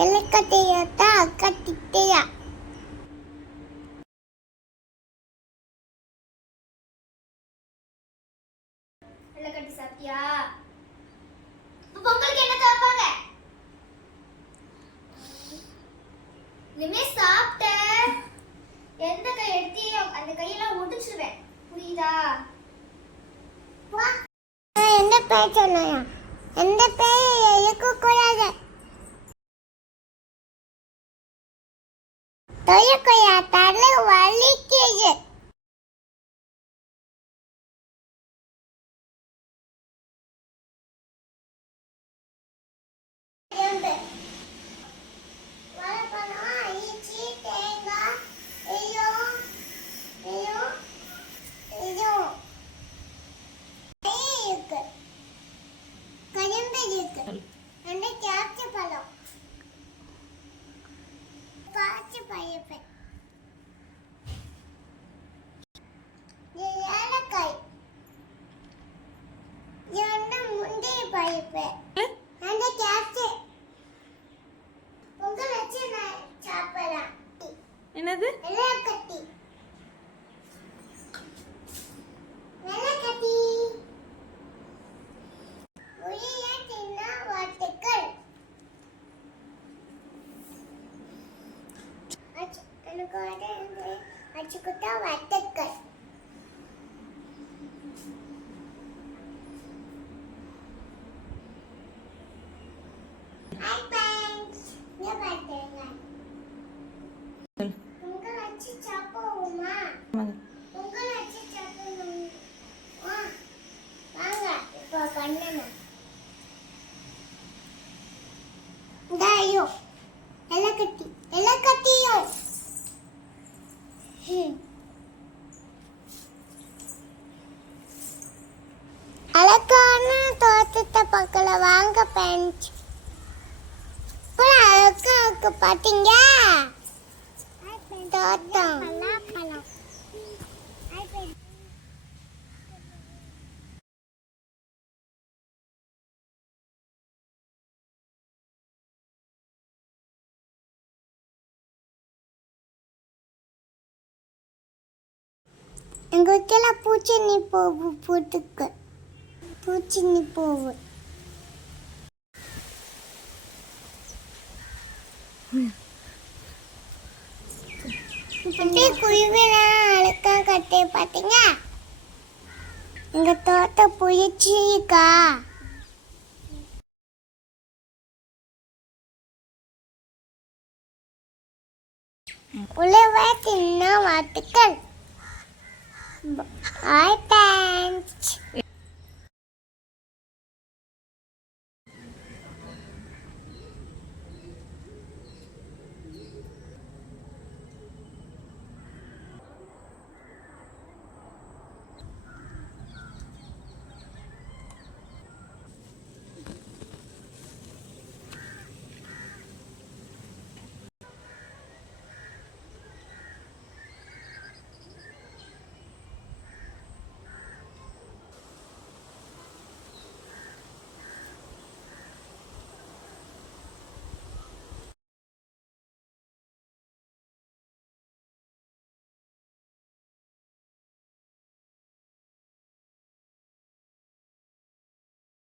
வெள்ளக்கட்டையத்தா அக்கா திட்டையா வெள்ளக்கட்டி சாப்பிட்டியா? பொங்கலுக்கு என்ன தரப்பாங்க இனிமே சாப்பிட்ட எந்த கை எடுத்தியோ அந்த கையெல்லாம் ஒடிச்சிருவேன். புரியுதா? எந்த பேர் சொன்னாயா? எந்த பேர் કયા કયા તારે વાલી કે છે. என்னது? அச்சு- எனக்கு வந்து அச்சுக்குட்டா தோட்டத்தை பக்கல வாங்க பெஞ்ச் அழகா இருக்கு பாத்தீங்க? தோட்டம். எங்கள் வீட்டில் பூச்செண்ணி பூவு பூத்துக்கு பூச்செண்ணி பூவு இப்படி குருவிலாம் அழுக்கா கட்டி பார்த்தீங்க எங்க தோட்டம் புயச்சிக்கா உழவ தின்ன வாத்துக்கள் Bye, தேங்க்ஸ்